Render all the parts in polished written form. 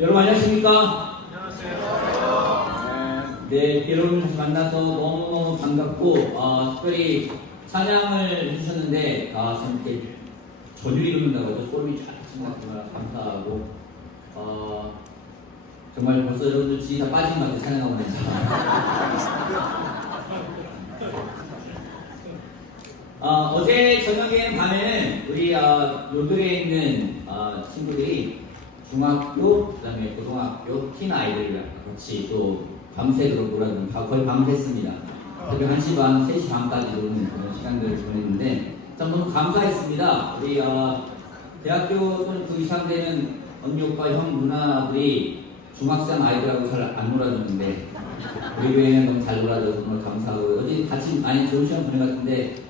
여러분 안녕하십니까? 안녕하세요. 네, 여러분 다시 만나서 너무 반갑고 특별히 찬양을 해주셨는데 참 이렇게 조율이 흐른다고 해서 소름이 쫙 치는 감사하고 정말 벌써 여러분들 지이 다 빠진 것 같아요. 찬양하고 나서 어제 저녁에 밤에는 우리 요들에 있는 친구들이 중학교, 그 다음에 고등학교 팀 아이들이랑 같이 또 밤새도록 놀아주는 거의 밤샜습니다. 새벽 1시 반, 3시 반까지 노는 그런 시간들을 보냈는데 참 너무 감사했습니다. 우리 대학교 또는 그 이상 되는 언니, 오빠, 형, 누나들이 중학생 아이들하고 잘 안 놀아주는데 우리 교회는 너무 잘 놀아줘서 정말 감사하고 어제 같이 많이 좋은 시간 보낸 것 같은데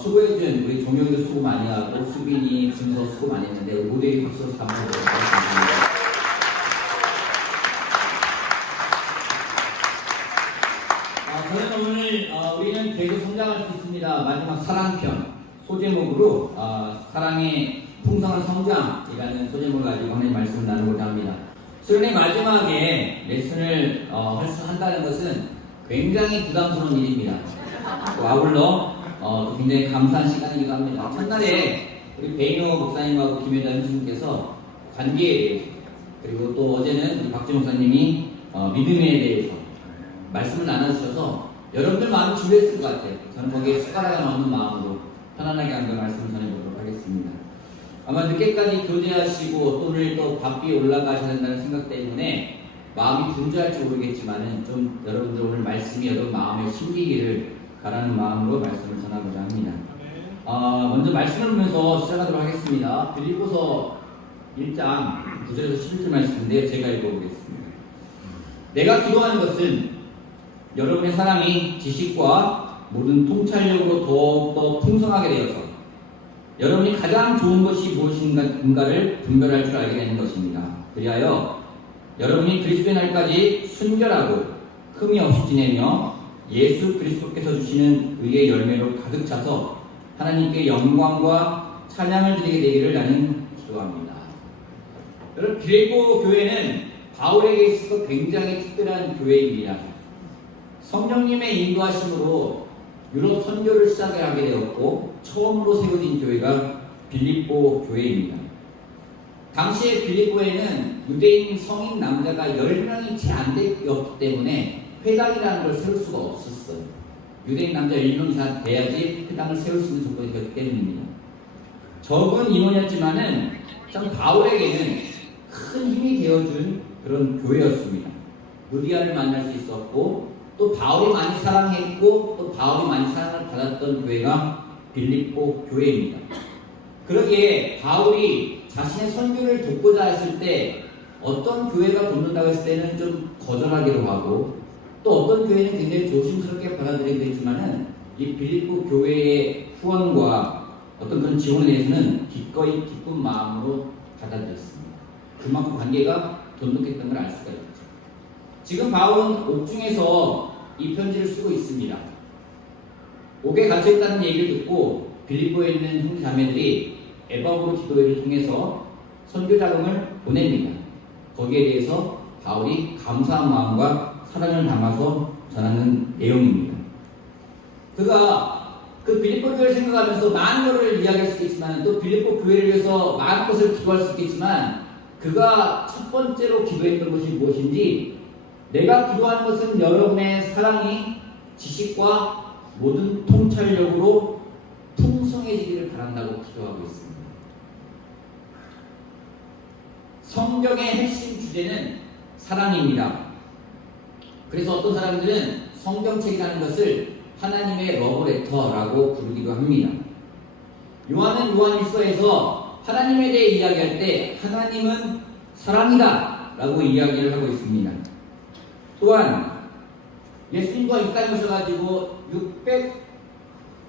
수고해준 우리 종혁이도 수고 많이 하고 수빈이, 준서 수고 많이 했는데 모두에게 박수로 감사드립니다. 저는 오늘 우리는 계속 성장할 수 있습니다. 마지막 사랑편 소제목으로 사랑의 풍성한 성장이라는 소제목을 가지고 하나님 말씀을 나누고자 합니다. 수련의 마지막에 레슨을 한다는 것은 굉장히 부담스러운 일입니다. 또 아울러 굉장히 감사한 시간이기도 합니다. 첫날에 우리 베이노 목사님하고 김혜자 형수님께서 관계에 대해서 그리고 또 어제는 우리 박재 목사님이 믿음에 대해서 말씀을 나눠주셔서 여러분들 마음이 주했을 것 같아요. 저는 거기에 숟가락을 넣는 마음으로 편안하게 한번 말씀을 전해보도록 하겠습니다. 아마 늦게까지 교제하시고 또 오늘 또 바삐 올라가셔야 된다는 생각 때문에 마음이 분주할지 모르겠지만은 좀 여러분들 오늘 말씀이 여러분 마음에 심기기를 바라는 마음으로 말씀을 전하고자 합니다. 먼저 말씀을 보면서 시작하도록 하겠습니다. 빌립보서 1장 9절에서 11절 말씀인데요. 제가 읽어보겠습니다. 내가 기도하는 것은 여러분의 사랑이 지식과 모든 통찰력으로 더욱더 풍성하게 되어서 여러분이 가장 좋은 것이 무엇인가를 분별할 줄 알게 되는 것입니다. 그리하여 여러분이 그리스도의 날까지 순결하고 흠이 없이 지내며 예수 그리스도께서 주시는 의의 열매로 가득 차서 하나님께 영광과 찬양을 드리게 되기를 나는 기도합니다. 여러분, 빌립보 교회는 바울에게 있어서 굉장히 특별한 교회입니다. 성령님의 인도하심으로 유럽 선교를 시작하게 되었고 처음으로 세워진 교회가 빌립보 교회입니다. 당시에 빌립보에는 유대인 성인 남자가 10명이 채 안 되었기 때문에 회당이라는 걸 세울 수가 없었어요. 유대인 남자 1명 이상 돼야지 회당을 세울 수 있는 조건이 되었기 때문입니다. 적은 인원이었지만은 참 바울에게는 큰 힘이 되어준 그런 교회였습니다. 루디아를 만날 수 있었고 또 바울이 많이 사랑했고 또 바울이 많이 사랑을 받았던 교회가 빌립보 교회입니다. 그러기에 바울이 자신의 선교를 돕고자 했을 때 어떤 교회가 돕는다고 했을 때는 좀 거절하기도 하고 또 어떤 교회는 굉장히 조심스럽게 받아들이기도 했지만은 이 빌립보 교회의 후원과 어떤 그런 지원에 대해서는 기꺼이 기쁜 마음으로 받아들였습니다. 그만큼 관계가 돈독했던 걸 알 수가 있죠. 지금 바울은 옥중에서 이 편지를 쓰고 있습니다. 옥에 갇혀있다는 얘기를 듣고 빌립보에 있는 형제 자매들이 에바브로 기도회를 통해서 선교 자금을 보냅니다. 거기에 대해서 바울이 감사한 마음과 사랑을 담아서 전하는 내용입니다. 그가 그 빌립보 교회를 생각하면서 많은 것을 이야기할 수 있겠지만 또 빌립보 교회를 위해서 많은 것을 기도할 수 있겠지만 그가 첫 번째로 기도했던 것이 무엇인지 내가 기도하는 것은 여러분의 사랑이 지식과 모든 통찰력으로 풍성해지기를 바란다고 기도하고 있습니다. 성경의 핵심 주제는 사랑입니다. 그래서 어떤 사람들은 성경책이라는 것을 하나님의 러브레터라고 부르기도 합니다. 요한은 요한일서에서 하나님에 대해 이야기할 때 하나님은 사랑이다 라고 이야기를 하고 있습니다. 또한 예수님과 이 땅에 오셔가지고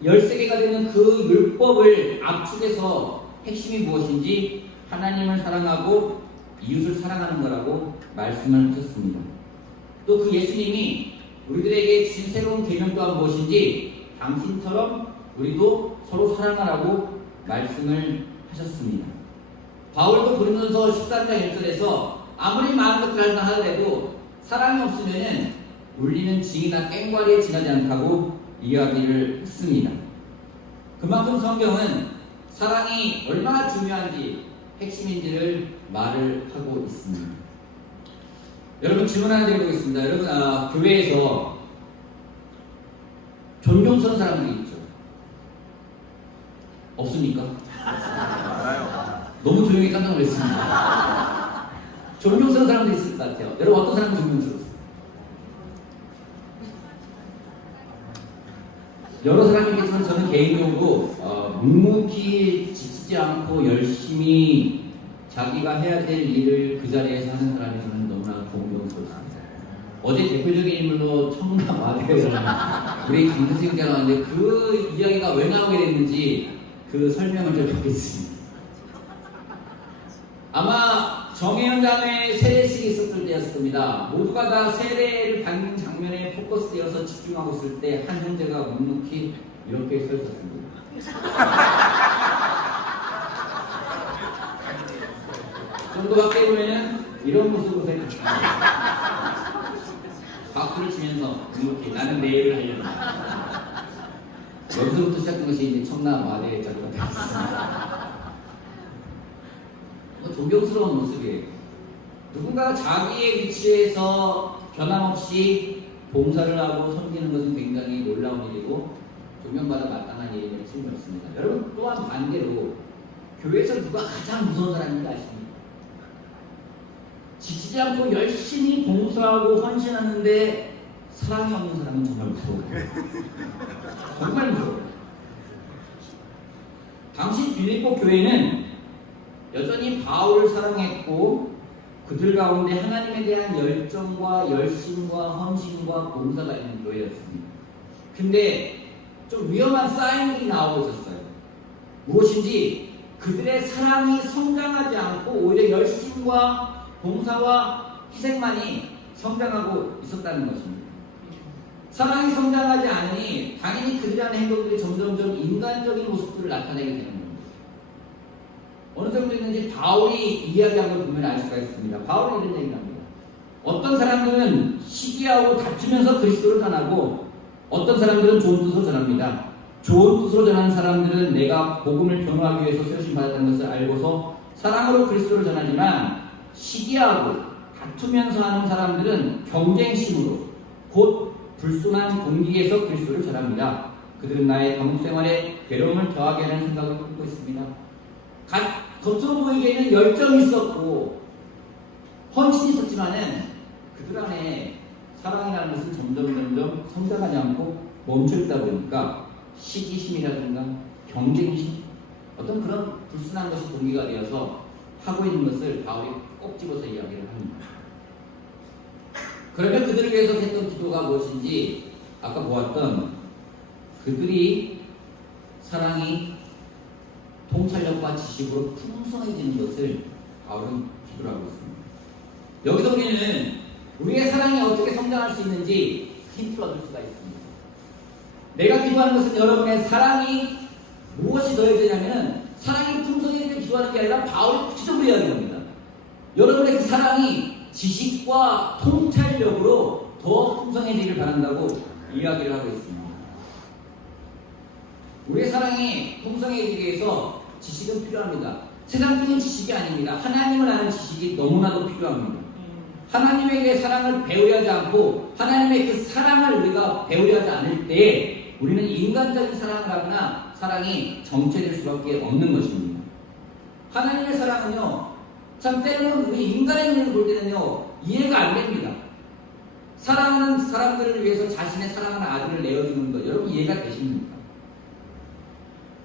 613개가 되는 그 율법을 압축해서 핵심이 무엇인지 하나님을 사랑하고 이웃을 사랑하는 거라고 말씀을 하셨습니다. 또 그 예수님이 우리들에게 주신 새로운 계명 또한 무엇인지 당신처럼 우리도 서로 사랑하라고 말씀을 하셨습니다. 바울도 고린도서 13장 1절에서 아무리 많은 것들을 한다 하더라도 사랑이 없으면은 울리는 징이나 깽과리에 지나지 않다고 이야기를 했습니다. 그만큼 성경은 사랑이 얼마나 중요한지 핵심인지를 말을 하고 있습니다. 여러분 질문 하나 드려보겠습니다. 여러분 교회에서 존경스러운 사람들이 있죠? 없습니까? 너무 조용히 깜짝 놀랐습니다. 존경스러운 사람도 있을 것 같아요. 여러분 어떤 사람이 존경스러웠어요? 여러 사람이겠지만 저는 개인적으로 묵묵히 지치지 않고 열심히 자기가 해야 될 일을 그 자리에서 하는 사람이 저는 너무나 존경스럽습니다. 어제 대표적인 인물로 청남 아대에서 우리 강 선생님께서 나왔는데 그 이야기가 왜 나오게 됐는지 그 설명을 좀 하겠습니다. 아마 정혜연 자매의 세례식이 있었을 때였습니다. 모두가 다 세례를 받는 장면에 포커스되어서 집중하고 있을 때 한 형제가 묵묵히 이렇게 서 있었습니다. 좀 더 밖에 보면은 이런 모습으로 서 있었습니다. 박수를 치면서 묵묵히 나는 내일을 하려고. 여기서부터 시작된 것이 이제 청남 아대의 자료가 되었습니다. 존경스러운 모습이에요. 누군가 자기의 위치에서 변함없이 봉사를 하고 섬기는 것은 굉장히 놀라운 일이고 존경받아 마땅한 일임을 틀림없습니다. 여러분 또한 반대로 교회에서 누가 가장 무서운 사람인지 아십니까? 지치지 않고 열심히 봉사하고 헌신하는데 사랑이 없는 사람은 정말 무서워요. 정말 무서워요. 당시 빌립보 교회는 여전히 바울을 사랑했고 그들 가운데 하나님에 대한 열정과 열심과 헌신과 봉사가 있는 교회였습니다. 근데 좀 위험한 사인들이 나오고 있었어요. 무엇인지 그들의 사랑이 성장하지 않고 오히려 열심과 봉사와 희생만이 성장하고 있었다는 것입니다. 사랑이 성장하지 않으니 당연히 그들 안의 행동들이 점점점 인간적인 모습들을 나타내게 되는 겁니다. 어느 정도 있는지 바울이 이야기한 걸 보면 알 수가 있습니다. 바울이 이런 얘기를 합니다. 어떤 사람들은 시기하고 다투면서 그리스도를 전하고 어떤 사람들은 좋은 뜻으로 전합니다. 좋은 뜻으로 전하는 사람들은 내가 복음을 변호하기 위해서 쓰여심 받았다는 것을 알고서 사랑으로 그리스도를 전하지만 시기하고 다투면서 하는 사람들은 경쟁심으로 곧 불순한 동기에서 그리스도를 전합니다. 그들은 나의 감옥 생활에 괴로움을 더하게 하는 생각을 갖고 있습니다. 겉으로 보이기에는 열정이 있었고 헌신이 있었지만은 그들 안에 사랑이라는 것은 점점 성장하지 않고 멈춰있다 보니까 시기심이라든가 경쟁심 어떤 그런 불순한 것이 동기가 되어서 하고 있는 것을 바울이 꼭 집어서 이야기를 합니다. 그러면 그들을 위해서 했던 기도가 무엇인지 아까 보았던 그들이 사랑이 통찰력과 지식으로 풍성해지는 것을 바울은 기도를 하고 있습니다. 여기서 우리는 우리의 사랑이 어떻게 성장할 수 있는지 힌트를 얻을 수가 있습니다. 내가 기도하는 것은 여러분의 사랑이 무엇이 더해지냐면 사랑이 풍성해지길 기도하는 게 아니라 바울이 구체적으로 이야기합니다. 여러분의 그 사랑이 지식과 통찰력으로 더 풍성해지길 바란다고 이야기를 하고 있습니다. 우리의 사랑이 풍성해지기 위해서 지식은 필요합니다. 세상적인 지식이 아닙니다. 하나님을 아는 지식이 너무나도 필요합니다. 하나님에게 사랑을 배우려 하지 않고 하나님의 그 사랑을 우리가 배우려 하지 않을 때 우리는 인간적인 사랑을 하거나 사랑이 정체될 수밖에 없는 것입니다. 하나님의 사랑은요, 참 때로는 우리 인간의 눈을 볼 때는요 이해가 안 됩니다. 사랑하는 사람들을 위해서 자신의 사랑하는 아들을 내어주는 것, 여러분 이해가 되십니까?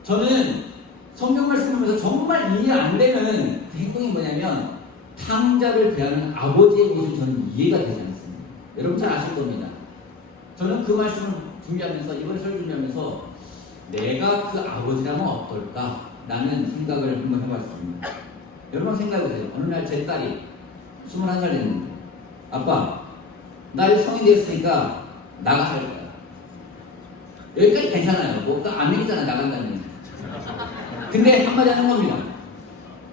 저는 성경 말씀을 보면서 정말 이해 안 되는 그 행동이 뭐냐면 탕자를 대하는 아버지의 모습이 저는 이해가 되지 않습니다. 여러분 잘 아실 겁니다. 저는 그 말씀을 준비하면서 이번 설교 준비하면서 내가 그 아버지라면 어떨까? 라는 생각을 한번 해봤습니다. 여러분 생각해보세요. 어느 날 제 딸이 21살 됐는데 아빠 나 이제 성인 됐으니까 나가 할 거야. 여기까지 괜찮아요. 뭐 아멘이잖아 나간다는 얘기. 근데 한마디 하는 겁니다.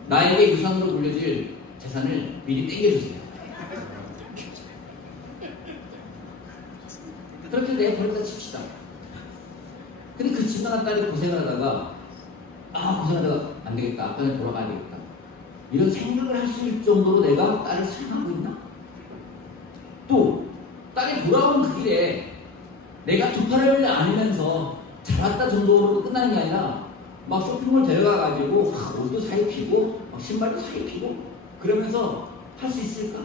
나에게 유산으로 물려질 재산을 미리 땡겨주세요. 그렇게 내버렸다 칩시다. 근데 그 지나간 딸이 고생을 하다가 고생하다가 안 되겠다. 아빠는 돌아가야 되겠다. 이런 생각을 할 수 있을 정도로 내가 딸을 사랑하고 있나? 또 딸이 돌아오는 그 길에 내가 두 팔을 안으면서 잘 왔다 정도로 끝나는 게 아니라 막 쇼핑몰 데려가가지고 옷도 사입히고 신발도 사입히고 그러면서 할 수 있을까?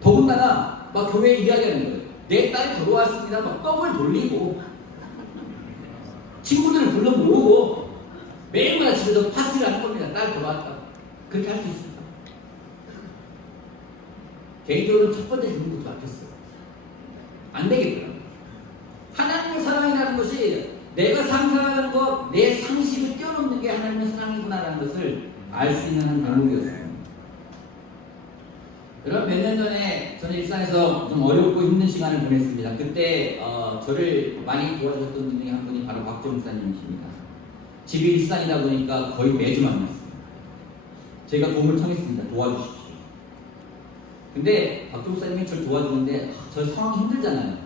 더군다나 막 교회에 이야기하는 거예요. 내 딸이 돌아왔습니다. 막 떡을 돌리고 친구들을 불러 모으고 매일마다 집에서 파티를 할 겁니다. 딸 돌아왔다. 그렇게 할 수 있을까? 개인적으로 첫 번째 질문부터 바뀌었어요. 안 되겠더라고요. 하나님의 사랑이라는 것이 내가 상상하는 것, 내 상식을 뛰어넘는 게 하나님의 사랑이구나라는 것을 알 수 있는 한 방법이었어요. 여러분, 몇 년 전에 저는 일산에서 좀 어렵고 힘든 시간을 보냈습니다. 그때 저를 많이 도와줬던 분 중에 한 분이 바로 박정 목사님이십니다. 집이 일산이다 보니까 거의 매주 만났어요. 제가 도움을 청했습니다. 도와주십시오. 근데 박정 목사님이 저를 도와주는데 저 상황이 힘들잖아요.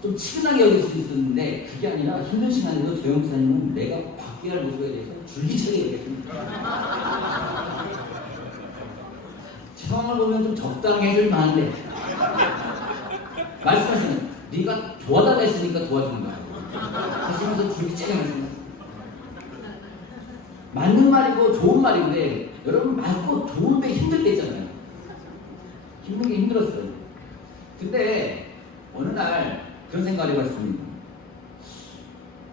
좀 치근하게 여길 수 있었는데 그게 아니라 힘든 시간에도 조영 목사님은 내가 바뀌어야 할 모습에 대해서 줄기차게 얘기했습니다. 상황을 보면 좀 적당히 해줄 만한데 말씀하시면 네가 도와달라 했으니까 도와준다 하시면서 줄기차게 말씀하셨어요. 맞는 말이고 좋은 말인데 여러분 맞고 좋은데 힘들 때 있잖아요. 힘든 게 힘들었어요. 근데 어느 날 그런 생각을 해봤습니다.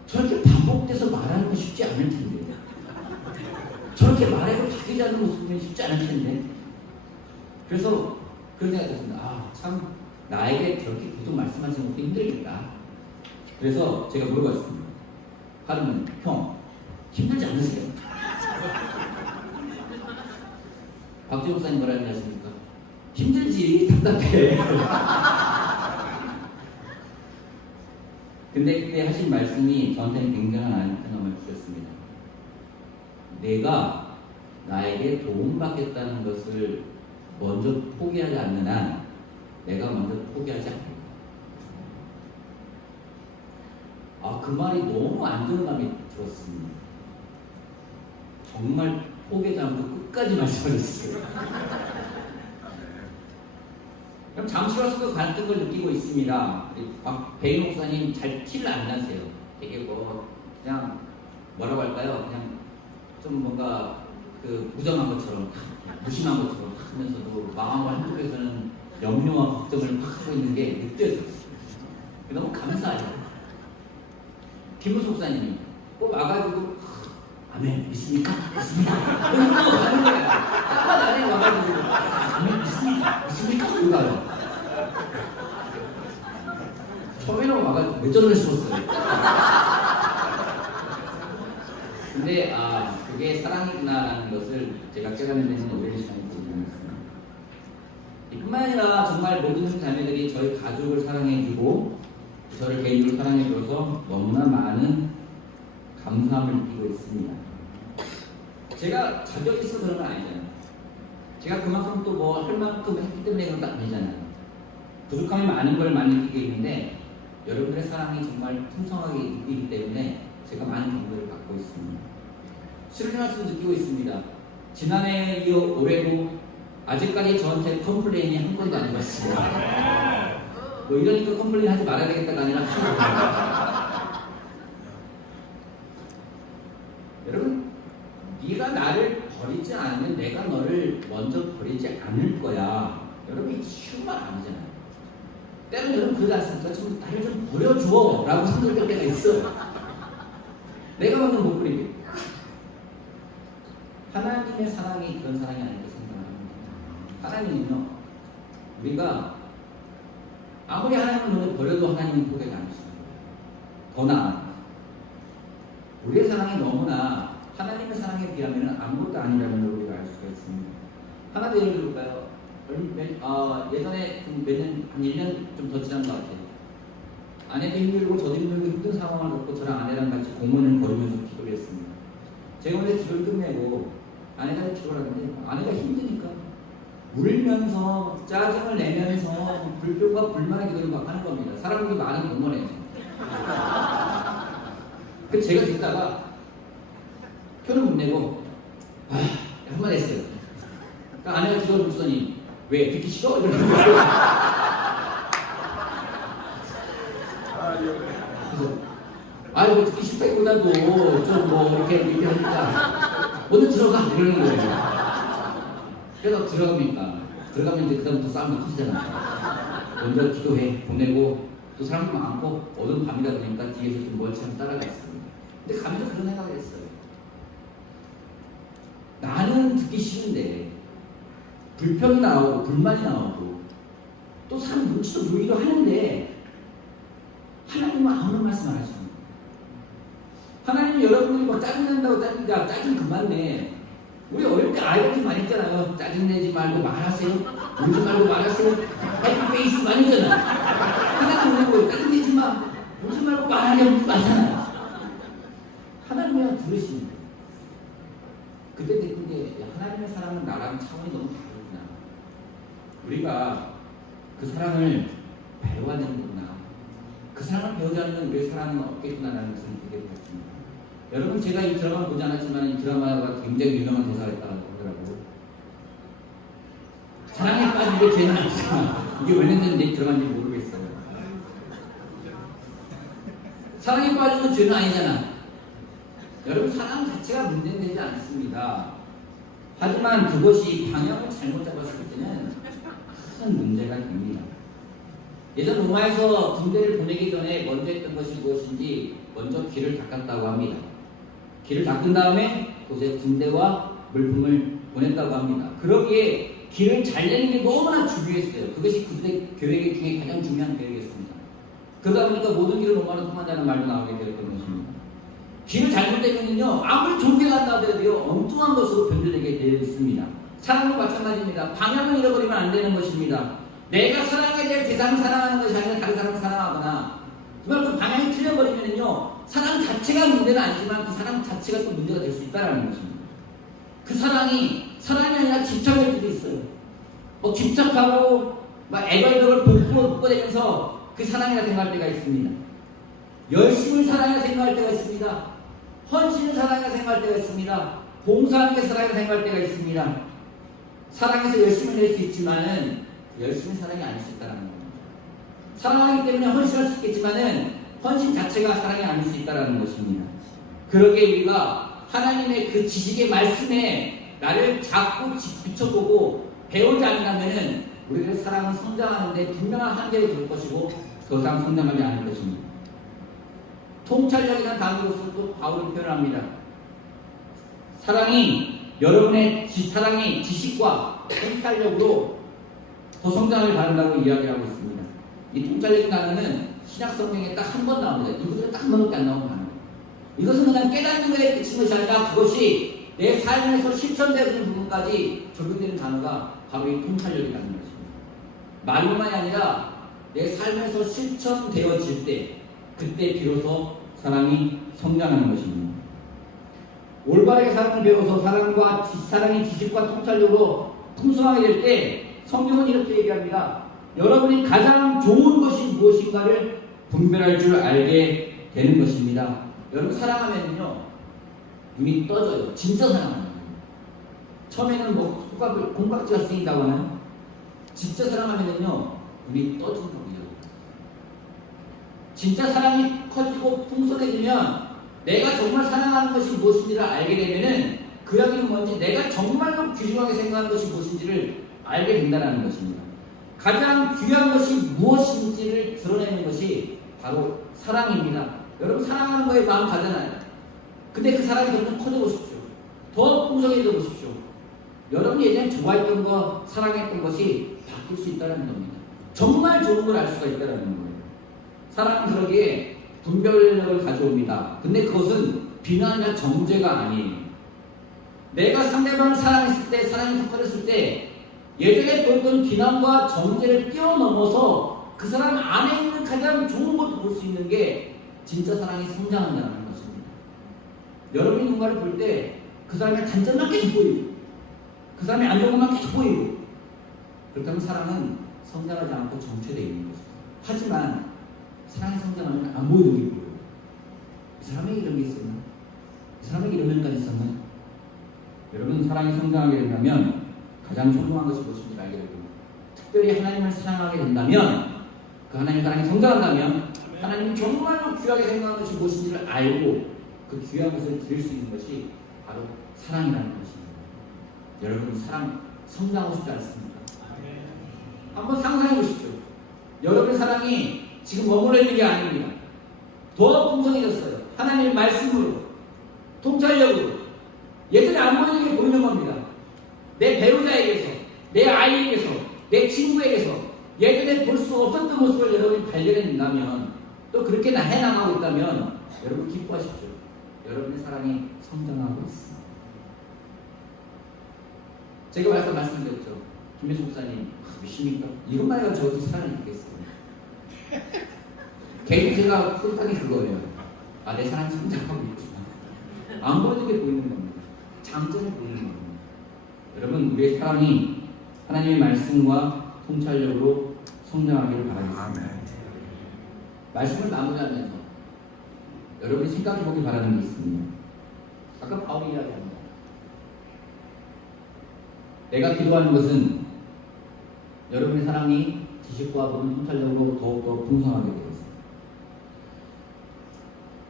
저렇게 반복돼서 말하는 건 쉽지 않을 텐데 저렇게 말해도 바뀌지 않는 모습은 쉽지 않을 텐데 그래서 그런 생각했습니다. 참 나에게 저렇게 계속 말씀하시는 것도 힘들겠다. 그래서 제가 물어봤습니다. 하루는 형 힘들지 않으세요? 박지호 목사님 뭐라 하십니까? 힘들지 답답해. 근데 그때 하신 말씀이 저한테는 굉장한 안정감을 주셨습니다. 내가 나에게 도움받겠다는 것을 먼저 포기하지 않는 한 내가 먼저 포기하지 않는다. 그 말이 너무 안정감이 들었습니다. 정말 포기하지 않고 끝까지 말씀하셨어요. 그럼 잠시로서도 같은 걸 느끼고 있습니다. 배인 목사님 잘 티를 안 나세요. 되게 그냥 뭐라고 할까요? 그냥 좀 뭔가 무정한 것처럼 무심한 것처럼 하면서도 마음을 한쪽에서는 염려와 걱정을 확 하고 있는 게 느껴져요. 너무 감사하죠. 김우수 목사님이 꼭 와가지고 아멘 믿습니까? 믿습니다. 그리고 또 가는 거야. 딱 안에 와가지고 아멘 믿습니까? 믿습니까? 그러가요. 처음에는 와가지고 몇 전을 씹었어요. 근데 그게 사랑이구나라는 것을 제가 깨닫는 데는 오랜 시간이 걸렸습니다. 뿐만 아니라 정말 모든 자매들이 저희 가족을 사랑해주고 저를 개인적으로 사랑해줘서 너무나 많은 감사함을 느끼고 있습니다. 제가 자격이 있어 그런 건 아니잖아요. 제가 그만큼 또 뭐 할 만큼 했기 때문에 그런 건 아니잖아요. 부족함이 많은 걸 많이 느끼고 있는데 여러분들의 사랑이 정말 풍성하게 느끼기 때문에 제가 많은 경험을 갖고 있습니다. 수련하면서 느끼고 있습니다. 지난해에 이어 올해도 아직까지 저한테 컴플레인이 한 번도 안 왔습니다. 뭐 이러니까 컴플레인 하지 말아야 되겠다가 아니라 여러분 네가 나를 버리지 않으면 내가 너를 먼저 버리지 않을 거야. 여러분 이게 쉬운 말 아니잖아요. 때로는 여러분 그러지 않습니까? 좀 나를 좀 버려줘 라고 생각할 때가 있어요. 내가 먼저 못 버리게. 하나님의 사랑이 그런 사랑이 아닐까 생각합니다. 하나님은요, 우리가 아무리 하나님을 너무 버려도 하나님은 포기하지 않으십니다. 더 나아. 우리의 사랑이 너무나 하나님의 사랑에 비하면 아무것도 아니라는 걸 우리가 알 수가 있습니다. 하나 더 예를 들어볼까요? 예전에 몇 년, 한 1년 좀 더 지난 것 같아요. 아내도 힘들고 저도 힘들고 힘든 상황을 겪고 저랑 아내랑 같이 공원을 걸으면서 기도를 했습니다. 제가 오늘 기도를 끝내고 아내가 죽으라는데 아내가 힘드니까 울면서 짜증을 내면서 불평과 불만의 기도를 막 하는 겁니다. 사람들이 많은 공원에서. 그래서 제가 듣다가 표를 못 내고 한마디 했어요. 그러니까 아내가 기도를 묻더니 왜 듣기 싫어? 이러는 거예요. 그래서 뭐 듣기 싫다기보다도 좀 뭐 이렇게 얘기하니까 오늘 들어가 이러는 거예요. 그래서 들어가면 이제 그다음부터 싸움이 커지잖아요. 먼저 기도해 보내고 또 사람도 많고 어두운 밤이다 보니까 뒤에서 좀 멀찌감치 따라가 있습니다. 근데 가면서 그런 생각을 했어요. 나는 듣기 싫은데 불평이 나오고 불만이 나오고 또 사람 눈치도 보이기도 하는데 하나님은 아무런 말씀 안 하십니다. 하나님은 여러분들이 막 짜증낸다고 짜증 그만내. 우리 어릴 때 아이들 많이 했잖아요. 짜증내지 말고 말하세요. 울지 말고 말하세요. 해피페이스 많이 했잖아요. 하나님 있는 거예요. 짜증내지 마. 울지 말고 말하려고 말잖아요. 하나님이랑 들으시는 거예요. 그때 느낀 게 하나님의 사랑은 나랑 차원이 너무 다르구나. 우리가 그 사랑을 배워야 되는구나. 그 사랑을 배우지 않으면 우리의 사랑은 없겠구나라는 것을 느끼게 되었습니다. 여러분 제가 이 드라마 보지 않았지만 이 드라마가 굉장히 유명한 대사가 있다고 하더라고요. 사랑에 빠지게 죄는 아니지만 이게 왜 했는지 들어간지 모르겠어요. 사랑에 빠지면 죄는 아니잖아. 여러분 사랑 자체가 문제는 되지 않습니다. 하지만 그것이 방향을 잘못 잡았을 때는 큰 문제가 됩니다. 예전 로마에서 군대를 보내기 전에 먼저 했던 것이 무엇인지 먼저 길을 닦았다고 합니다. 길을 닦은 다음에 그곳에 군대와 물품을 보냈다고 합니다. 그러기에 길을 잘 내는 게 너무나 중요했어요. 그것이 그들의 계획 중에 가장 중요한 계획이었습니다. 그러다 보니까 모든 길을 로마로 통한다는 말도 나오게 되었던 것입니다. 길을 잘못되면요 아무리 좋은 게 간다 하더라도 엉뚱한 것으로 변질되게 되어 있습니다. 사랑도 마찬가지입니다. 방향을 잃어버리면 안 되는 것입니다. 내가 사랑해야 될 대상을 사랑하는 것이 아니라 다른 사람을 사랑하거나 정말 그 방향이 틀려버리면요 사랑 자체가 문제는 아니지만 그 사랑 자체가 또 문제가 될 수 있다는 것입니다. 그 사랑이 아니라 집착일 수도 있어요. 집착하고 애걸복을 묶어대면서 그 사랑이라 생각할 때가 있습니다. 열심을 사랑이라 생각할 때가 있습니다. 헌신을 사랑이라 생각할 때가 있습니다. 봉사하는 게 사랑이라 생각할 때가 있습니다. 사랑해서 열심을 낼 수 있지만은 열심히 사랑이 아닐 수 있다는 겁니다. 사랑하기 때문에 헌신할 수 있겠지만은 헌신 자체가 사랑이 아닐 수 있다는 것입니다. 그러기에 우리가 하나님의 그 지식의 말씀에 나를 자꾸 비춰보고 배우지 않는다면은 우리의 사랑은 성장하는데 분명한 한계를 둘 것이고 더 이상 성장하지 않을 것입니다. 통찰력이라는 단어로서 또 바울은 표현합니다. 사랑이 여러분의 사랑이 지식과 통찰력으로 더 성장을 바란다고 이야기하고 있습니다. 이 통찰력인 단어는 신약 성경에 딱 한 번 나옵니다. 이것은 딱 한 번밖에 안 나오는 단어예요. 이것은 그냥 깨닫는 것에 그친 것이 아니라 그것이 내 삶에서 실천되는 부분까지 적용되는 단어가 바로 이 통찰력이라는 것입니다. 말로만이 아니라 내 삶에서 실천되어질 때 그때 비로소 사랑이 성장하는 것입니다. 올바르게 사랑을 배워서 사랑이 지식과 통찰력으로 풍성하게 될 때 성경은 이렇게 얘기합니다. 여러분이 가장 좋은 것이 무엇인가를 분별할 줄 알게 되는 것입니다. 여러분 사랑하면요 눈이 떠져요. 진짜 사랑하면. 처음에는 콩깍지가 쓰인다고 하나요? 진짜 사랑하면요 눈이 떠진다고요. 진짜 사랑이 커지고 풍성해지면 내가 정말 사랑하는 것이 무엇인지를 알게 되면은 그 이야기는 뭔지 내가 정말로 귀중하게 생각하는 것이 무엇인지를 알게 된다는 것입니다. 가장 귀한 것이 무엇인지를 드러내는 것이 바로 사랑입니다. 여러분 사랑하는 거에 마음 가잖아요. 근데 그 사랑이 점점 커져 보십시오. 더 풍성해져 보십시오. 여러분이 예전에 좋아했던 것, 사랑했던 것이 바뀔 수 있다는 겁니다. 정말 좋은 걸 알 수가 있다는 거예요. 사랑은 그러기에 분별력을 가져옵니다. 근데 그것은 비난이나 정죄가 아니에요. 내가 상대방을 사랑했을 때, 사랑이 더 커졌을 때 예전에 보였던 비난과 정죄를 뛰어넘어서 그 사람 안에 있는 가장 좋은 것도 볼 수 있는 게 진짜 사랑이 성장한다는 것입니다. 여러분이 누군가를 볼 때 그 사람의 단점만 계속 보이고 그 사람이 안 좋은 것만 계속 보이고, 그렇다면 사랑은 성장하지 않고 정체되어 있는 것이죠. 하지만 사랑이 성장하면 안 보이는 게 보여요. 이 사람에게 이런 게 있었나? 이 사람에게 이런 면까지 있었나? 여러분, 사랑이 성장하게 된다면 가장 소중한 것이 무엇인지 알게 되고, 특별히 하나님을 사랑하게 된다면, 그 하나님의 사랑이 성장한다면 하나님이 정말로 귀하게 생각하는 것이 무엇인지를 알고 그 귀한 것을 드릴 수 있는 것이 바로 사랑이라는 것입니다. 여러분, 사랑 성장하고 싶지 않습니까? 한번 상상해 보십시오. 여러분의 사랑이 지금 머물러 있는 게 아닙니다. 더 풍성해졌어요. 하나님의 말씀으로, 통찰력으로. 예전에 안 보이는 게 보이는 겁니다. 내 배우자에게서, 내 아이에게서, 내 친구에게서 예전에 볼 수 없었던 모습을 여러분이 발견해낸다면, 또 그렇게 해나가고 있다면 여러분 기뻐하십시오. 여러분의 사랑이 성장하고 있습니다. 제가 아까 말씀드렸죠. 김혜수 목사님, 믿습니까? 이것만 해도 저도 사랑을 느꼈어요. 개인 제가 뜻하기 그거예요. 아, 내 사랑이 성장하고 있구나. 안 보이는 게 보이는 겁니다. 장점이 보이는 겁니다. 여러분, 우리의 사랑이 하나님의 말씀과 통찰력으로 성장하기를 바라겠습니다. 말씀을 나누자면서 여러분이 생각해 보길 바라는 게 있습니다. 아까 바울이 이야기합니다. 내가 기도하는 것은 여러분의 사랑이 지식과 모든 통찰력으로 더욱더 풍성하게 되었습니다.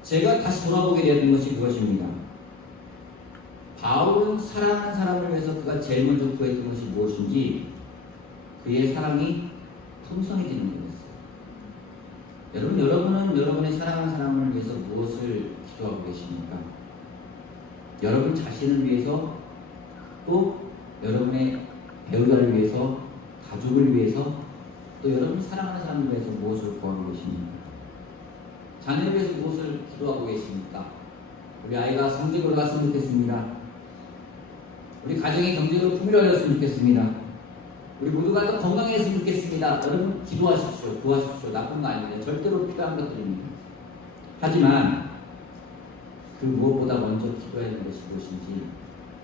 제가 다시 돌아보게 되었던 것이 그것입니다. 바울은 사랑하는 사람을 위해서 그가 제일 먼저 구했던 것이 무엇인지 그의 사랑이 풍성해지는 것이었어요. 여러분은 여러분의 사랑하는 사람을 위해서 무엇을 기도하고 계십니까? 여러분 자신을 위해서, 또 여러분의 배우자를 위해서, 가족을 위해서, 또 여러분이 사랑하는 사람을 위해서 무엇을 구하고 계십니까? 자녀를 위해서 무엇을 기도하고 계십니까? 우리 아이가 성적으로 갔으면 좋겠습니다. 우리 가정이 경제적으로 풍요로웠으면 좋겠습니다. 우리 모두가 더 건강했으면 좋겠습니다. 여러분 기도하십시오. 구하십시오. 나쁜 거 아닙니다. 절대로 필요한 것들입니다. 하지만 그 무엇보다 먼저 기도해야 하는 것이 무엇인지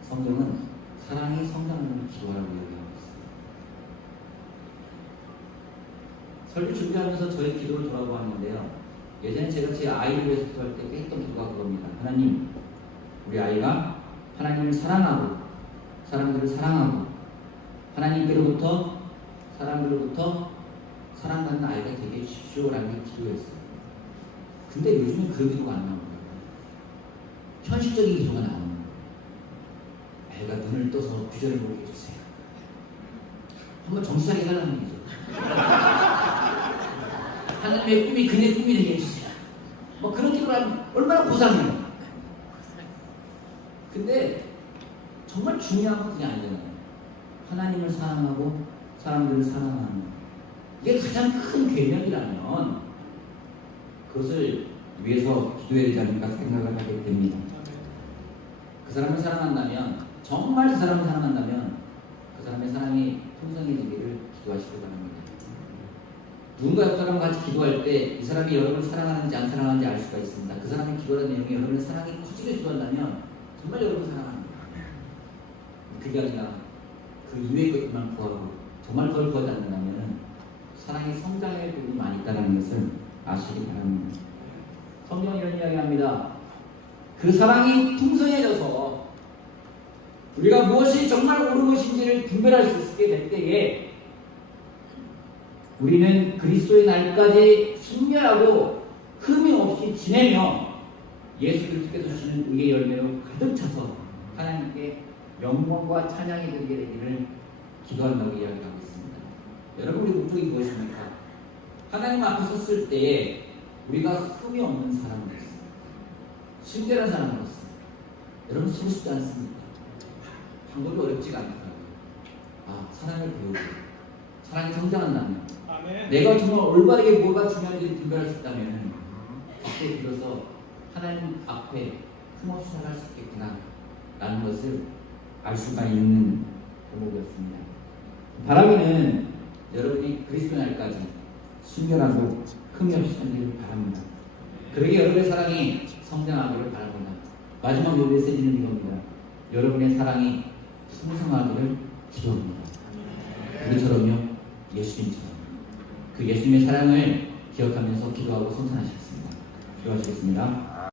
성경은 사랑이 성장하는 기도하라고 이야기하고 있습니다. 설교 준비하면서 저의 기도를 돌아보았는데요. 예전에 제가 제 아이를 위해서 기도할 때 했던 기도가 그겁니다. 하나님, 우리 아이가 하나님을 사랑하고 사람들을 사랑하고 하나님께로부터 사람들로부터 사랑받는 아이가 되게 해주십시오라는 게 기도였어요. 근데 요즘은 그런 기도가 안 나옵니다. 현실적인 기도가 나옵니다. 애가 눈을 떠서 비전을 보게 해주세요. 한번 정신 차리게 하라는 얘기죠. 하나님의 꿈이 그의 꿈이 되게 해주세요. 뭐 그런 기도를 하면 얼마나 고상해요. 근데 정말 중요한 건 그게 아니잖아요. 하나님을 사랑하고 사람들을 사랑하는, 이게 가장 큰 계명이라면 그것을 위해서 기도해야 되지 않을까 생각을 하게 됩니다. 그 사람을 사랑한다면, 정말 그 사람을 사랑한다면 그 사람의 사랑이 풍성해지기를 기도하시기 바랍니다. 누군가 옆 사람과 같이 기도할 때 이 사람이 여러분을 사랑하는지 안 사랑하는지 알 수가 있습니다. 그 사람의 기도하는 내용이 여러분의 사랑이 커지게 기도한다면 정말 여러분을 사랑합니다. 그게 아니라 그 이외의 것만 구하고 정말 그걸 구하지 않는다면 사랑이 성장할 부분이 많이 있다는 것을 아시기 바랍니다. 성경은 이런 이야기합니다. 그 사랑이 풍성해져서 우리가 무엇이 정말 옳은 것인지를 분별할 수 있게 될 때에 우리는 그리스도의 날까지 순결하고 흠이 없이 지내며 예수 그리스도께서 주시는 의의 열매로 가득 차서 하나님께 영광과 찬양이 되게 되기를 기도한다고 이야기하고 있습니다. 여러분, 우리 목적이 무엇입니까? 하나님 앞에 섰을 때에 우리가 흠이 없는 사람으로서, 순결한 사람으로서 여러분 서고 싶지 않습니까? 방법이 어렵지가 않더라고요. 사랑을 배우고 사랑이 성장한다면, 내가 정말 올바르게 뭐가 중요한지 분별할 수 있다면 그때 비로소 하나님 앞에 흠없이 살아갈 수 있겠구나 라는 것을 알 수가 있는 대목이었습니다. 바라기는 여러분이 그리스도 날까지 순결하고 흠이 없이 살기를 바랍니다. 그러게 여러분의 사랑이 성장하기를 바랍니다. 마지막 요 메시지는 이겁니다. 여러분의 사랑이 풍성하기를 기도합니다. 그처럼요 예수님처럼 그 예수님의 사랑을 기억하면서 기도하고 성찬하시겠습니다. 기도하시겠습니다.